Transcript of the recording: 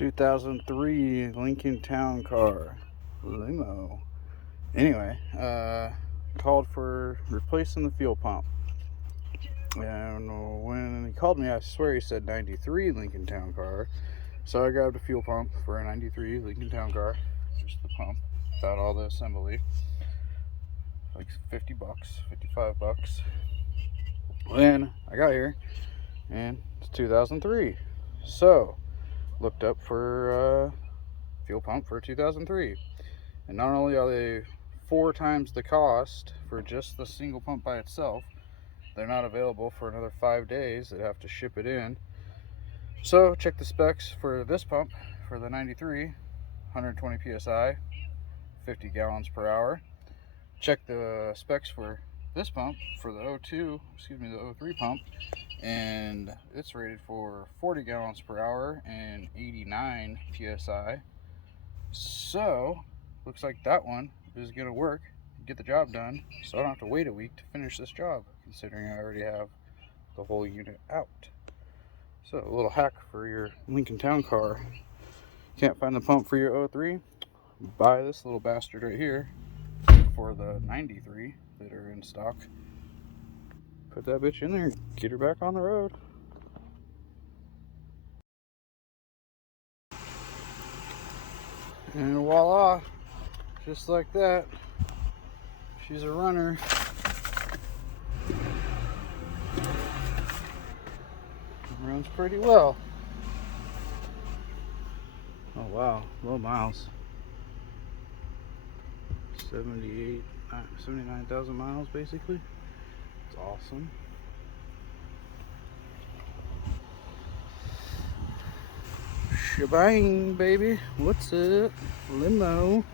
2003 Lincoln Town Car limo. Anyway, called for replacing the fuel pump. And when he called me, I swear he said 93 Lincoln Town Car. So I grabbed a fuel pump for a 93 Lincoln Town Car, just the pump, without all the assembly. Like 50 bucks, 55 bucks. Then I got here, and it's 2003. So looked up for fuel pump for 2003, and not only are they 4 times the cost for just the single pump by itself, they're not available for another 5 days. They'd have to ship it in. So check the specs for this pump for the 93, 120 psi, 50 gallons per hour. Check the specs for this pump for the the 03 pump, and it's rated for 40 gallons per hour and 89 psi. So looks like that one is gonna work, get the job done, so I don't have to wait a week to finish this job, considering I already have the whole unit out. So a little hack for your Lincoln Town Car. Can't find the pump for your 03? Buy this little bastard right here for the 93 that are in stock. Put that bitch in there, get her back on the road. And voila, just like that, she's a runner. Runs pretty well. Oh wow, low miles. 79,000 miles basically. It's awesome. Shebang, baby. What's up? Limo.